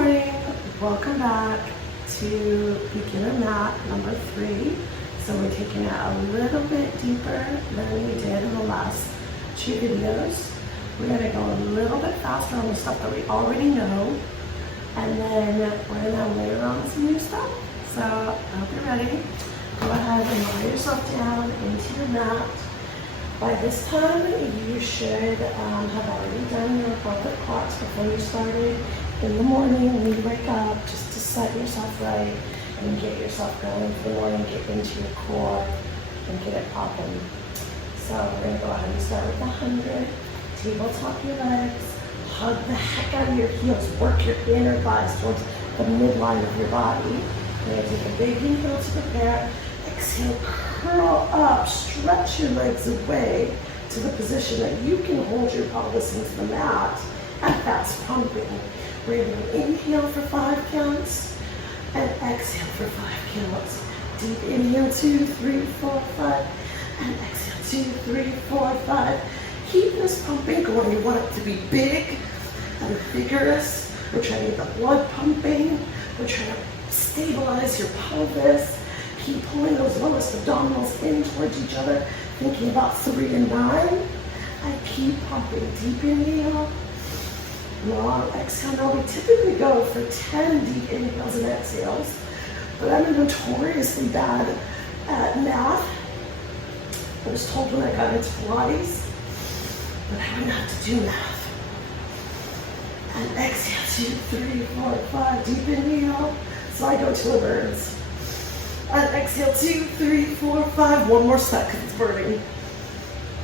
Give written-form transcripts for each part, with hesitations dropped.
morning, welcome back to beginner mat number 3. So we're taking it a little bit deeper than we did in the last 2 videos. We're going to go a little bit faster on the stuff that we already know, and then we're going to layer on some new stuff. So I hope you're ready. Go ahead and lie yourself down into your mat. By this time, you should have already done your pelvic clocks before you started in the morning when you wake up, just to set yourself right and get yourself going for the morning, get into your core and get it popping. So we're going to go ahead and start with 100. Tabletop your legs, hug the heck out of your heels, work your inner thighs towards the midline of your body. You're going to take a big inhale to prepare. Exhale, curl up, stretch your legs away to the position that you can hold your pelvis into the mat, and that's pumping. We're going to inhale for 5 counts and exhale for 5 counts. Deep inhale, 2, 3, 4, 5, and exhale, 2, 3, 4, 5. Keep this pumping going. You want it to be big and vigorous. We're trying to get the blood pumping. We're trying to stabilize your pelvis. Keep pulling those lowest abdominals in towards each other, thinking about 3 and 9. And keep pumping. Deep inhale, long exhale. Now we typically go for 10 deep inhales and exhales, but I'm notoriously bad at math. I was told when I got into Pilates that I wouldn't have to do math. And exhale, 2, 3, 4, 5. Deep inhale, slide go to the birds. And exhale, 2, 3, 4, 5. One more set because it's burning.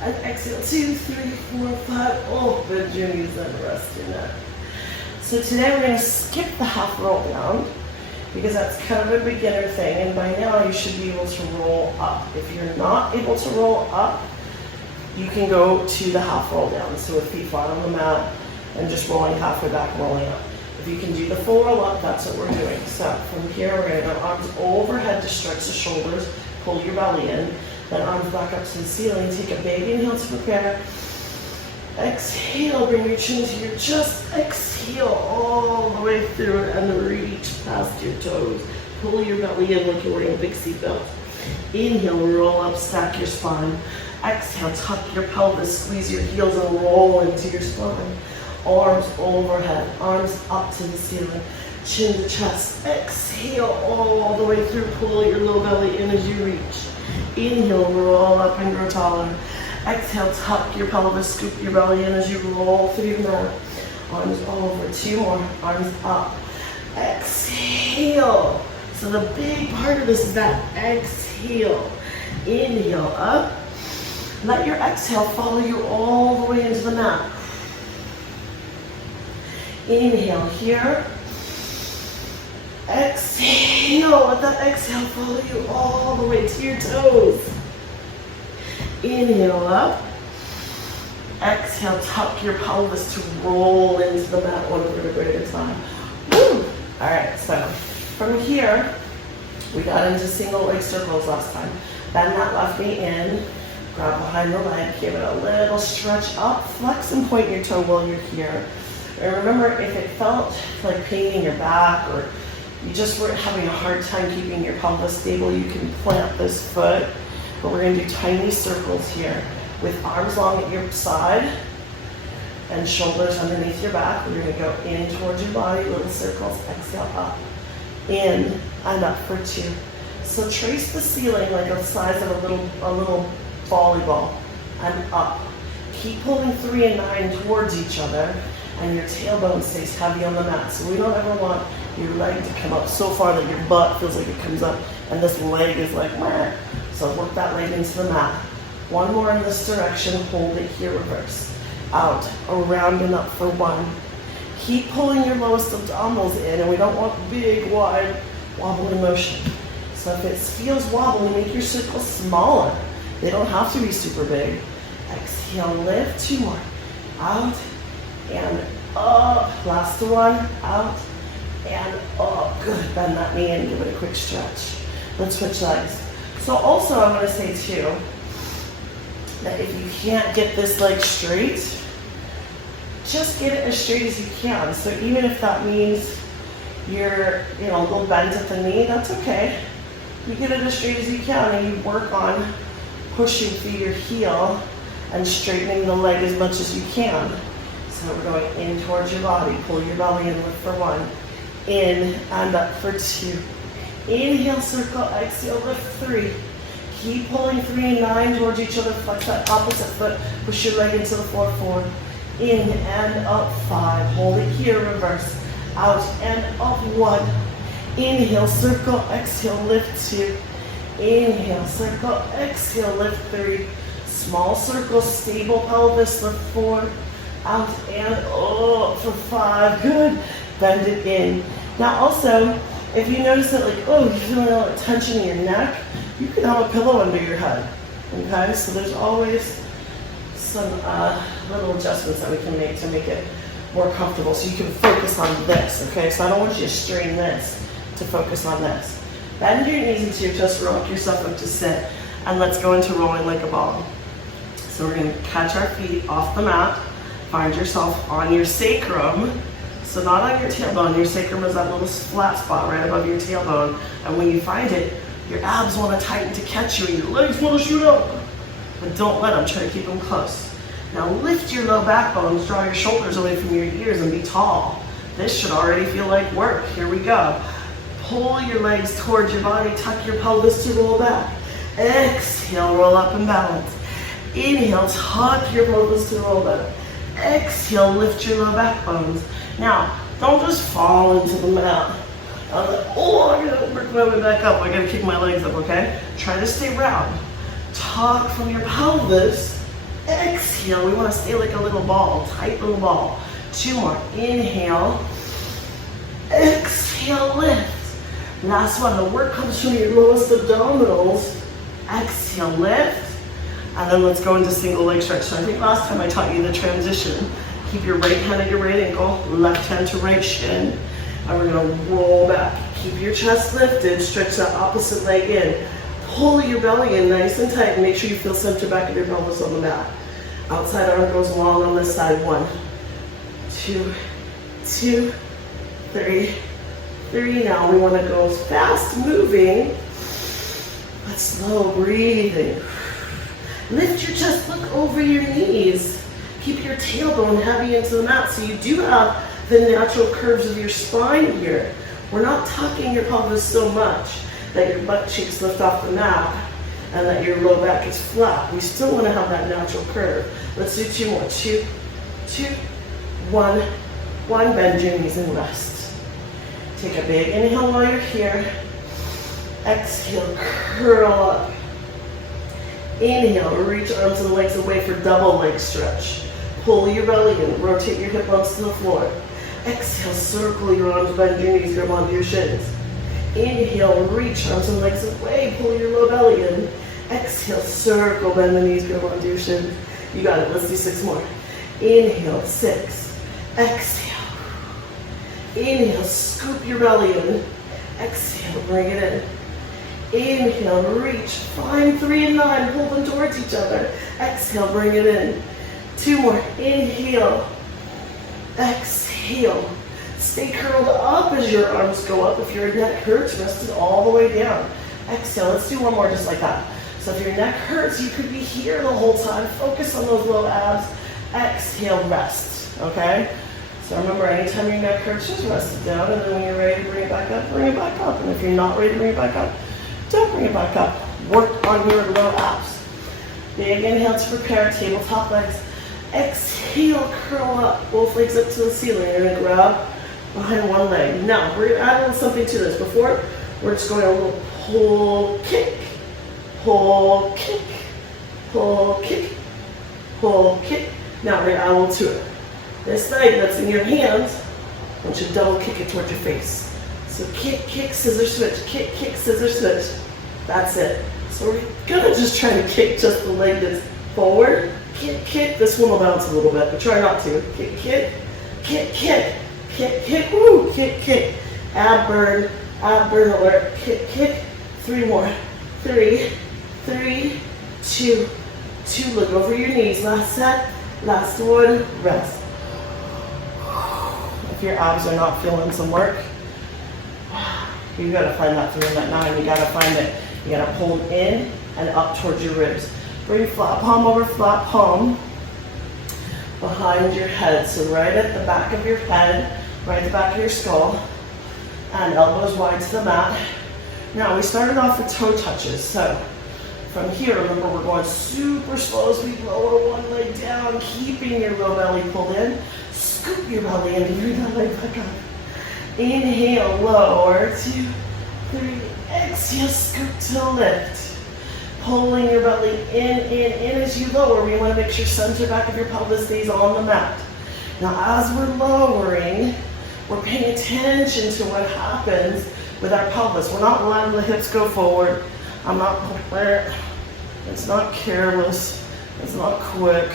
And exhale, 2, 3, 4, 5. Oh, good, Jimmy's and rest your neck. So today we're going to skip the half roll down because that's kind of a beginner thing. And by now you should be able to roll up. If you're not able to roll up, you can go to the half roll down. So with feet flat on the mat and just rolling halfway back, rolling up. If you can do the full roll up, that's what we're doing. So from here, we're going to go arms overhead to stretch the shoulders, pull your belly in, then arms back up to the ceiling. Take a big inhale to prepare. Exhale, bring your chin to your chest. Exhale all the way through and reach past your toes. Pull your belly in like you're wearing a big seatbelt. Inhale, roll up, stack your spine. Exhale, tuck your pelvis, squeeze your heels and roll into your spine. Arms overhead, arms up to the ceiling, chin to chest. Exhale all the way through, pull your low belly in as you reach. Inhale, roll up and grow taller. Exhale, tuck your pelvis, scoop your belly in as you roll through the mat. Arms over, 2 more, arms up. Exhale. So the big part of this is that exhale. Inhale up. Let your exhale follow you all the way into the mat. Inhale here. Exhale. Let that exhale follow you all the way to your toes. Inhale up. Exhale, tuck your pelvis to roll into the mat one vertebrae at a time. Woo! All right, so from here, we got into single leg circles last time. Bend that left knee in. Grab behind the leg. Give it a little stretch up. Flex and point your toe while you're here. And remember, if it felt like pain in your back or you just weren't having a hard time keeping your pelvis stable, you can plant this foot. But we're going to do tiny circles here with arms long at your side and shoulders underneath your back. We're going to go in towards your body, little circles. Exhale up, in and up for 2. So trace the ceiling like the size of a little volleyball and up. Keep pulling 3 and 9 towards each other. And your tailbone stays heavy on the mat. So we don't ever want your leg to come up so far that your butt feels like it comes up and this leg is like, meh. So work that leg into the mat. 1 more in this direction, hold it here, reverse. Out, around and up for 1. Keep pulling your lowest abdominals in, and we don't want big, wide, wobbling motion. So if it feels wobbly, make your circles smaller. They don't have to be super big. Exhale, lift, 2 more. Out and up. Last 1, out and up. Good, bend that knee and give it a quick stretch. Let's switch legs. So also I want to say too, that if you can't get this leg straight, just get it as straight as you can. So even if that means you're, a little bent at the knee, that's okay. You get it as straight as you can, and you work on pushing through your heel and straightening the leg as much as you can. So we're going in towards your body. Pull your belly in, lift for 1. In and up for 2. Inhale, circle, exhale, lift 3. Keep pulling 3 and 9 towards each other. Flex that opposite foot. Push your leg into the floor forward. In and up 5. Hold it here, reverse. Out and up 1. Inhale, circle, exhale, lift 2. Inhale, circle, exhale, lift 3. Small circle, stable pelvis, lift 4. Out and up for 5. Good. Bend it in. Now also, if you notice that you're feeling a little tension in your neck, you can have a pillow under your head. Okay, so there's always some little adjustments that we can make to make it more comfortable, so you can focus on this. Okay, so I don't want you to strain this to focus on this. Bend your knees into your chest, rock yourself up to sit, and let's go into rolling like a ball. So we're going to catch our feet off the mat, find yourself on your sacrum. So not on your tailbone, your sacrum is that little flat spot right above your tailbone. And when you find it, your abs want to tighten to catch you and your legs want to shoot up. But don't let them, try to keep them close. Now lift your low back bones, draw your shoulders away from your ears and be tall. This should already feel like work. Here we go. Pull your legs towards your body, tuck your pelvis to roll back. Exhale, roll up and balance. Inhale, tuck your pelvis to roll back. Exhale, lift your low back bones. Now, don't just fall into the mat. I gotta work my way back up. I gotta kick my legs up, okay? Try to stay round. Tuck from your pelvis. Exhale, we wanna stay like a little ball, tight little ball. 2 more, inhale. Exhale, lift. Last one, the work comes from your lowest abdominals. Exhale, lift. And then let's go into single leg stretch. So I think last time I taught you the transition. Keep your right hand at your right ankle, left hand to right shin. And we're gonna roll back. Keep your chest lifted, stretch that opposite leg in. Pull your belly in nice and tight. Make sure you feel center back of your pelvis on the mat. Outside arm goes long on this side. 1, 2, 2, 3, 3. Now we wanna go fast moving, but slow breathing. Lift your chest, look over your knees. Keep your tailbone heavy into the mat so you do have the natural curves of your spine here. We're not tucking your pelvis so much that your butt cheeks lift off the mat and that your low back is flat. We still want to have that natural curve. Let's do 2 more. 2, 2, 1, 1. Bend your knees and rest. Take a big inhale while you're here. Exhale, curl up. Inhale, reach arms and legs away for double leg stretch. Pull your belly in, rotate your hip bones to the floor. Exhale, circle your arms, bend your knees, grab onto your shins. Inhale, reach arms and legs away, pull your low belly in. Exhale, circle, bend the knees, grab onto your shins. You got it, let's do 6 more. Inhale, 6. Exhale. Inhale, scoop your belly in. Exhale, bring it in. Inhale, reach, find 3 and 9, pull them towards each other. Exhale, bring it in. 2 more, inhale, exhale. Stay curled up as your arms go up. If your neck hurts, rest it all the way down. Exhale, let's do 1 more just like that. So if your neck hurts, you could be here the whole time. Focus on those low abs. Exhale, rest, okay? So remember, anytime your neck hurts, just rest it down, and then when you're ready to bring it back up, bring it back up. And if you're not ready to bring it back up, don't bring it back up. Work on your low abs. Big inhale to prepare, tabletop legs. Exhale, curl up, both legs up to the ceiling. You're gonna grab behind one leg. Now, we're gonna add a little something to this. Before, we're just going a little pull, kick, pull, kick, pull, kick, pull, kick. Now, we're gonna add a little to it. This leg that's in your hands, I want you to double kick it towards your face. So kick, kick, scissor switch, kick, kick, scissor switch. That's it. So we're gonna just try to kick just the leg that's forward. Kick, kick. This one will bounce a little bit, but try not to. Kick, kick, kick, kick, kick, kick, woo, kick, kick. Ab burn alert. Kick, kick. 3 more. 3, 3, 2, 2. Look over your knees. Last set. Last one. Rest. If your abs are not feeling some work, You gotta find that 3 and that 9. You gotta find it. You gotta pull in and up towards your ribs. Bring flat palm over flat palm behind your head. So right at the back of your head, right at the back of your skull, and elbows wide to the mat. Now we started off with toe touches. So from here, remember we're going super slow as we lower one leg down, keeping your low belly pulled in. Scoop your belly in and bring that leg back up. Inhale, lower, 2, 3, exhale, scoop to lift. Pulling your belly in as you lower. We want to make sure center back of your pelvis stays on the mat. Now as we're lowering, we're paying attention to what happens with our pelvis. We're not letting the hips go forward. It's not careless. It's not quick.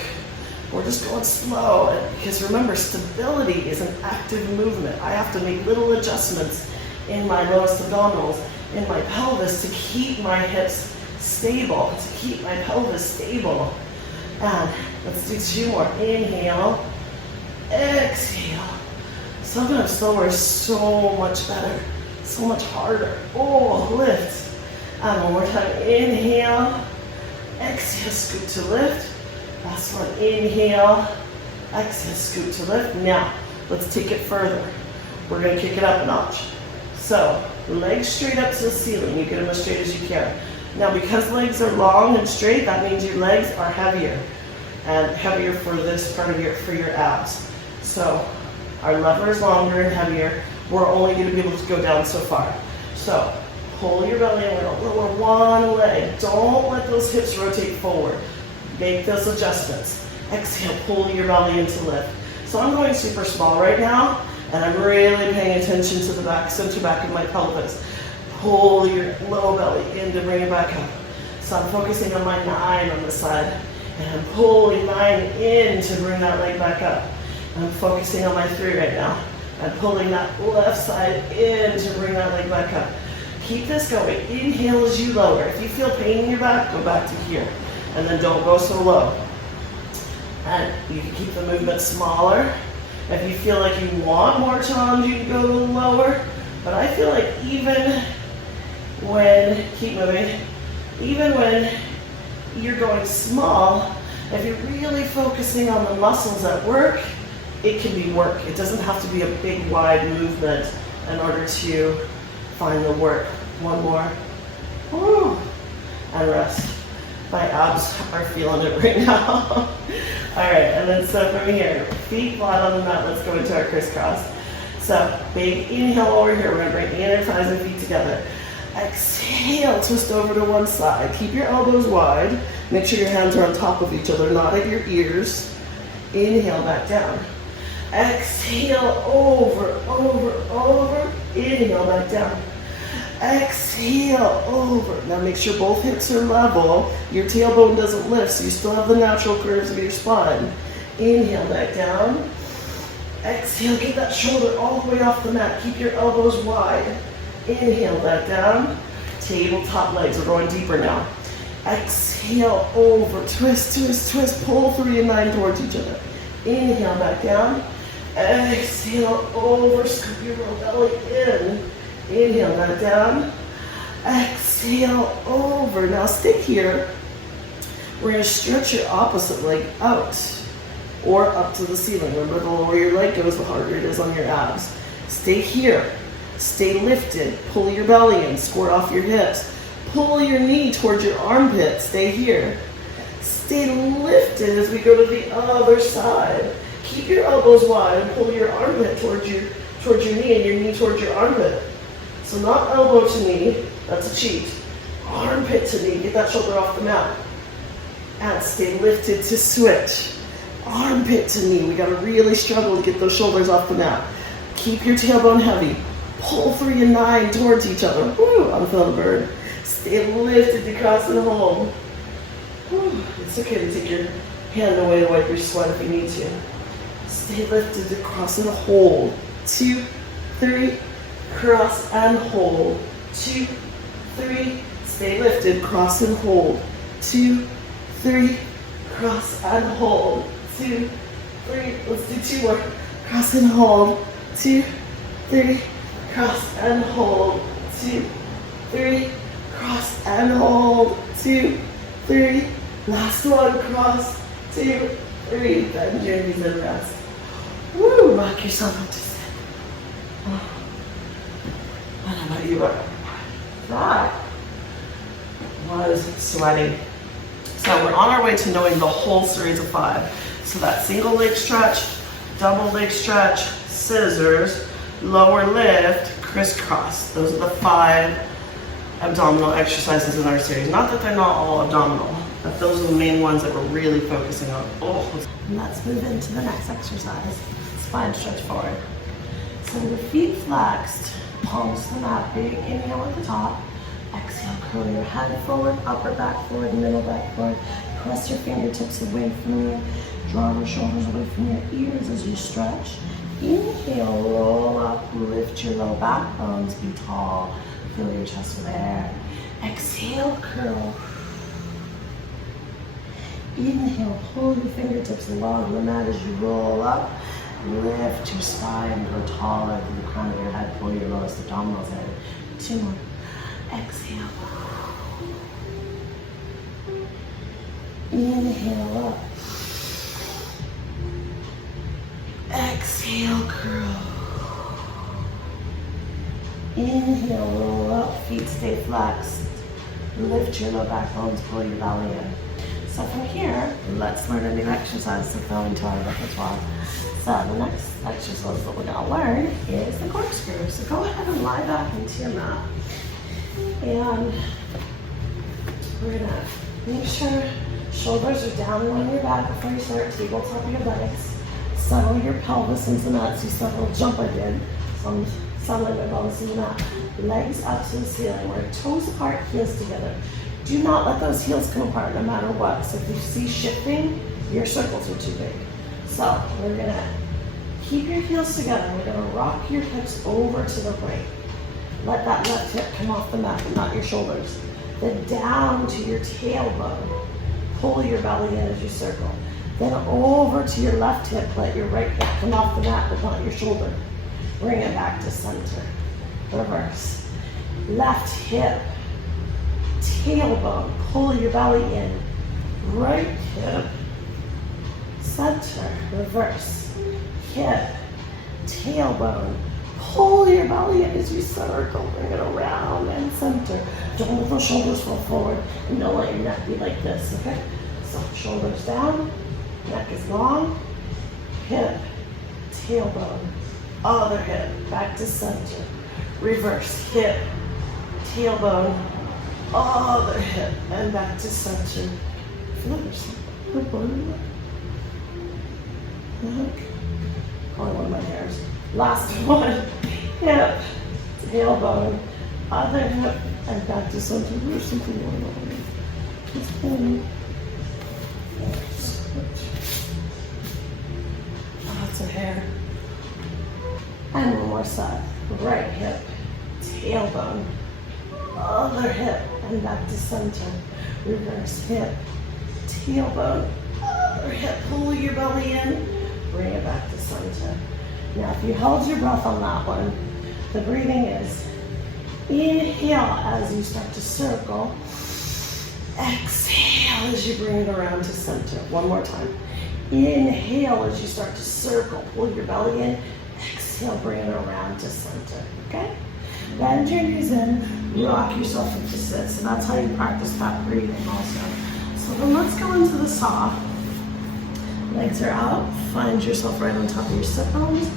We're just going slow, because remember, stability is an active movement. I have to make little adjustments in my lowest abdominals, in my pelvis, to keep my hips stable, to keep my pelvis stable. And let's do 2 more. Inhale, exhale. Sometimes slower is so much better, so much harder. Oh, lift. And one more time. Inhale, exhale, scoop to lift. Last one, inhale, exhale, scoop to lift. Now, let's take it further. We're gonna kick it up a notch. So, legs straight up to the ceiling. You get them as straight as you can. Now, because legs are long and straight, that means your legs are heavier, and heavier for this part of your abs. So, our lever is longer and heavier. We're only gonna be able to go down so far. So, pull your belly in, we're gonna lower one leg. Don't let those hips rotate forward. Make those adjustments. Exhale, pull your belly into lift. So I'm going super small right now, and I'm really paying attention to the back, center back of my pelvis. Pull your low belly in to bring it back up. So I'm focusing on my 9 on the side, and I'm pulling 9 in to bring that leg back up. I'm focusing on my 3 right now. I'm pulling that left side in to bring that leg back up. Keep this going. Inhale as you lower. If you feel pain in your back, go back to here. And then don't go so low. And you can keep the movement smaller. If you feel like you want more challenge, you can go a little lower. But I feel like even when, keep moving, even when you're going small, if you're really focusing on the muscles at work, it can be work. It doesn't have to be a big, wide movement in order to find the work. One more. Woo. And rest. My abs are feeling it right now. All right, and then so from here, feet flat on the mat, let's go into our crisscross. So big inhale over here, we're gonna bring inner thighs and feet together. Exhale, twist over to one side. Keep your elbows wide. Make sure your hands are on top of each other, not at your ears. Inhale, back down. Exhale, over, over, over. Inhale, back down. Exhale, over. Now make sure both hips are level. Your tailbone doesn't lift, so you still have the natural curves of your spine. Inhale, back down. Exhale, get that shoulder all the way off the mat. Keep your elbows wide. Inhale, back down. Tabletop legs, we're going deeper now. Exhale, over, twist, twist, twist. Pull 3 and 9 towards each other. Inhale, back down. Exhale, over, scoop your low belly in. Inhale, back down. Exhale, over. Now stay here. We're going to stretch your opposite leg out or up to the ceiling. Remember, the lower your leg goes, the harder it is on your abs. Stay here. Stay lifted. Pull your belly in. Square off your hips. Pull your knee towards your armpit. Stay here. Stay lifted as we go to the other side. Keep your elbows wide and pull your armpit towards your knee and your knee towards your armpit. So not elbow to knee, that's a cheat. Armpit to knee, get that shoulder off the mat. And stay lifted to switch. Armpit to knee, we gotta really struggle to get those shoulders off the mat. Keep your tailbone heavy. Pull 3 and 9 towards each other. Woo, I'm feeling the bird. Stay lifted to cross and hold. Woo, it's okay to take your hand away to wipe your sweat if you need to. Stay lifted to cross and hold. 2, 3, cross and hold. 2, 3, stay lifted, cross and hold. 2, 3, cross and hold. 2, 3, let's do 2 more. Cross and hold. 2, 3, cross and hold, 2, 3, cross and hold, 2, 3, last one, cross, 2, 3, bend your knees and rest. Woo, rock yourself up to sit. Oh. I don't know about you, but that was sweaty. So we're on our way to knowing the whole series of 5. So that single leg stretch, double leg stretch, scissors, lower lift, crisscross. Those are the 5 abdominal exercises in our series. Not that they're not all abdominal, but those are the main ones that we're really focusing on. Oh. And let's move into the next exercise. Spine stretch forward. So your feet flexed, palms to the mat, big inhale at the top. Exhale, curl your head forward, upper back forward, middle back forward. Press your fingertips away from you. Draw your shoulders away from your ears as you stretch. Inhale, roll up, lift your low back bones, be tall. Fill your chest with air. Exhale, curl. Inhale, pull your fingertips along the mat as you roll up. Lift your spine, grow taller through the crown of your head. Pull your lowest abdominals in. 2 more. Exhale. Inhale up. Exhale, curl. Inhale, roll up, feet stay flexed. Lift your low back bones, pull your belly in. So from here, let's learn a new exercise to throw into our repertoire. So the next exercise that we're gonna learn is the corkscrew. So go ahead and lie back into your mat. And we're gonna make sure shoulders are down and on your back before you start. Tabletop your legs. Settle your pelvis into the mat. So you start a little jump I did. So I'm settling my pelvis into the mat. Legs up to the ceiling. We're toes apart, heels together. Do not let those heels come apart no matter what. So if you see shifting, your circles are too big. So we're gonna keep your heels together. We're gonna rock your hips over to the right. Let that left hip come off the mat, not your shoulders. Then down to your tailbone. Pull your belly in as you circle. Then over to your left hip. Let your right hip come off the mat, but not your shoulder. Bring it back to center. Reverse. Left hip. Tailbone. Pull your belly in. Right hip. Center. Reverse. Hip. Tailbone. Pull your belly in as you circle. Bring it around and center. Don't let those shoulders fall forward. And don't let your neck be like this, okay? So shoulders down. Neck is long. Hip. Tailbone. Other hip. Back to center. Reverse. Hip. Tailbone. Other hip. And back to center. Flips. Only one of my hairs. Last one. Hip, tailbone, other hip, and back to center. There's something going on. Just pulling. Lots of hair. And one more side. Right hip, tailbone, other hip, and back to center. Reverse hip, tailbone, other hip. Pull your belly in. Bring it back to center. Now, if you held your breath on that one, the breathing is inhale as you start to circle. Exhale as you bring it around to center. One more time. Inhale as you start to circle. Pull your belly in. Exhale, bring it around to center. Okay? Bend your knees in. Rock yourself into sit. So that's how you practice that breathing also. So then let's go into the saw. Legs are out. Find yourself right on top of your sit bones.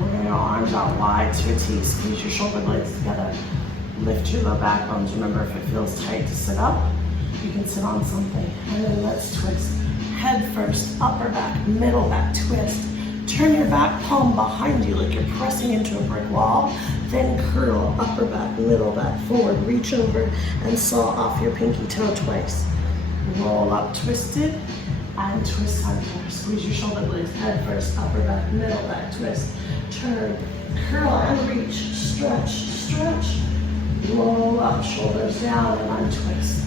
We're going to go arms out wide to a T. Squeeze your shoulder blades together. Lift your low back bones. Remember, if it feels tight to sit up, you can sit on something. And then let's twist. Head first, upper back, middle back, twist. Turn your back palm behind you like you're pressing into a brick wall. Then curl, upper back, middle back, forward. Reach over and saw off your pinky toe twice. Roll up, twisted. And twist center. Squeeze your shoulder blades. Head first, upper back, middle back, twist. Turn, curl and reach. Stretch, stretch. Roll up, shoulders down and untwist.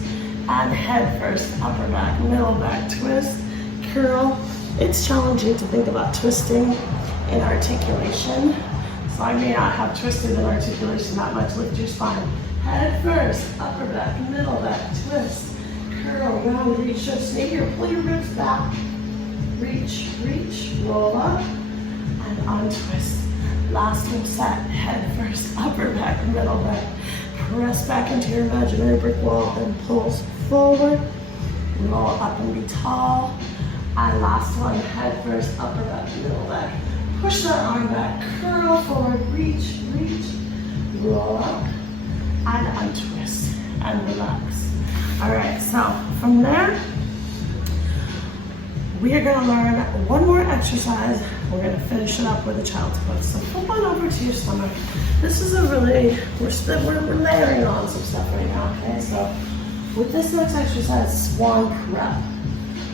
And head first, upper back, middle back, twist. Curl. It's challenging to think about twisting in articulation. So I may not have twisted and articulation that much. Lift your spine. Head first, upper back, middle back, twist, curl, round, reach, shift, stay here, pull your ribs back. Reach, reach, roll up, and untwist. Last full set, head first, upper back, middle back. Press back into your imaginary brick wall and pulls forward. Roll up and be tall. And last one, head first, upper back, middle back. Push that arm back, curl forward, reach, reach, roll up, and untwist, and relax. All right, so from there, we are gonna learn one more exercise. We're gonna finish it up with a child's pose. So flip on over to your stomach. This is a really, we're layering on some stuff right now, okay? So with this next exercise, swan prep.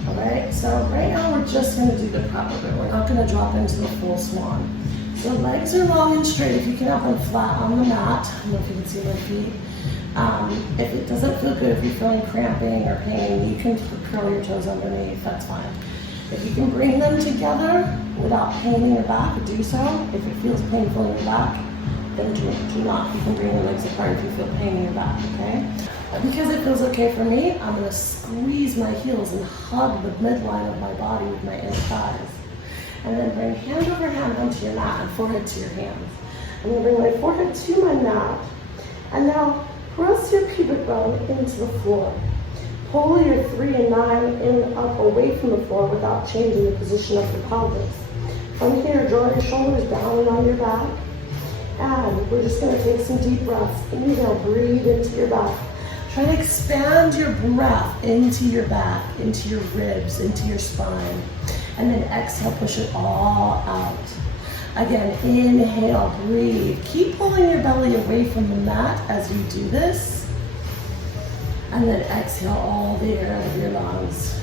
All right, so right now we're just gonna do the prep of it. We're not gonna drop into the full swan. So legs are long and straight. If you can have them flat on the mat, I don't know if you can see my feet. If it doesn't feel good, if you're feeling cramping or pain, you can curl your toes underneath, that's fine. If you can bring them together without pain in your back, do so. If it feels painful in your back, then do not. You can bring your legs apart if you feel pain in your back, okay? Because it feels okay for me, I'm gonna squeeze my heels and hug the midline of my body with my inner thighs. And then bring hand over hand onto your mat and forehead to your hands. I'm gonna bring my forehead to my mat. And now press your pubic bone into the floor. Pull your 3 and 9 in up away from the floor without changing the position of your pelvis. From here, draw your shoulders down and on your back. And we're just gonna take some deep breaths. Inhale, breathe into your back. Try to expand your breath into your back, into your ribs, into your spine. And then exhale, push it all out. Again, inhale, breathe. Keep pulling your belly away from the mat as you do this. And then exhale all the air out of your lungs.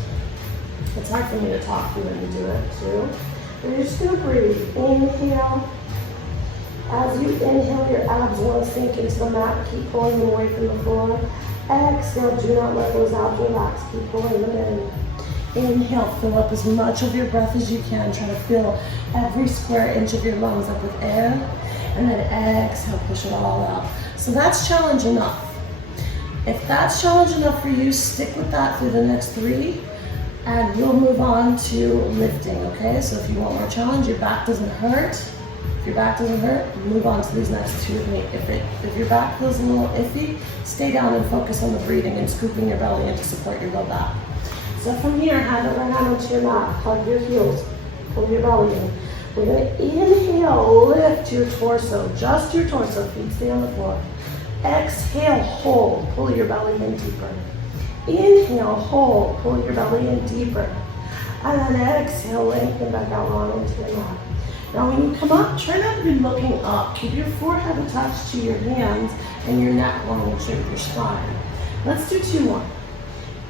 It's hard for me to talk through when you do it too. But you're just gonna breathe. Inhale. As you inhale, your abs want to sink into the mat. Keep pulling them away from the floor. Exhale, do not let those abs relax. Keep pulling them in. Inhale, fill up as much of your breath as you can. Try to fill every square inch of your lungs up with air. And then exhale, push it all out. So that's challenge enough. If that's challenge enough for you, stick with that through the next 3. And we'll move on to lifting, okay? So if you want more challenge, your back doesn't hurt. If your back doesn't hurt, move on to these next 2 with me. If your back feels a little iffy, stay down and focus on the breathing and scooping your belly in to support your low back. So from here, hand over hand onto your mat, hug your heels, pull your belly in. We're gonna inhale, lift your torso, just your torso, feet stay on the floor. Exhale, hold, pull your belly in deeper. Inhale, hold, pull your belly in deeper. And then exhale, lengthen back out long into your mat. Now when you come up, try not to be looking up. Keep your forehead attached to your hands and your neck long and straight with your spine. Let's do 2 more.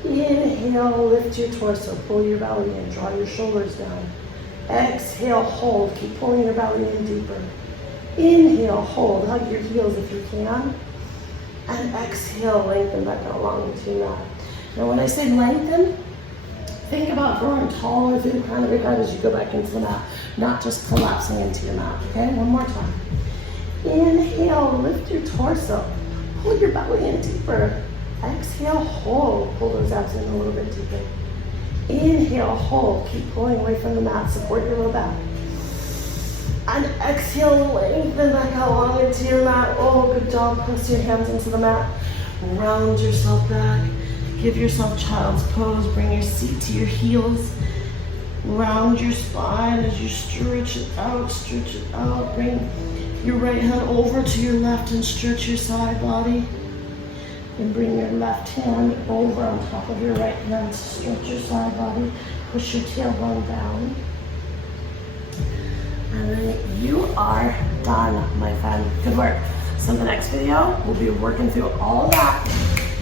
Inhale, lift your torso, pull your belly in, draw your shoulders down. Exhale, hold, keep pulling your belly in deeper. Inhale, hold, hug your heels if you can. And exhale, lengthen back out long into your mat. Now when I say lengthen, think about growing taller through the crown of your head as you go back into the mat, not just collapsing into your mat, okay? One more time. Inhale, lift your torso, pull your belly in deeper. Exhale, hold, pull those abs in a little bit deeper. Inhale, hold, keep pulling away from the mat, support your low back. And exhale, lengthen back out long into your mat. Oh, good job, press your hands into the mat. Round yourself back. Give yourself child's pose. Bring your seat to your heels. Round your spine as you stretch it out, stretch it out. Bring your right hand over to your left and stretch your side body. And bring your left hand over on top of your right hand. Stretch your side body. Push your tailbone down. And then you are done, my friend. Good work. So in the next video, we'll be working through all of that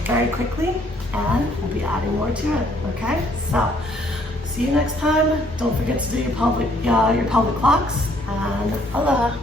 very quickly, and we'll be adding more to it, okay? So, see you next time. Don't forget to do your pelvic clocks, and aloha.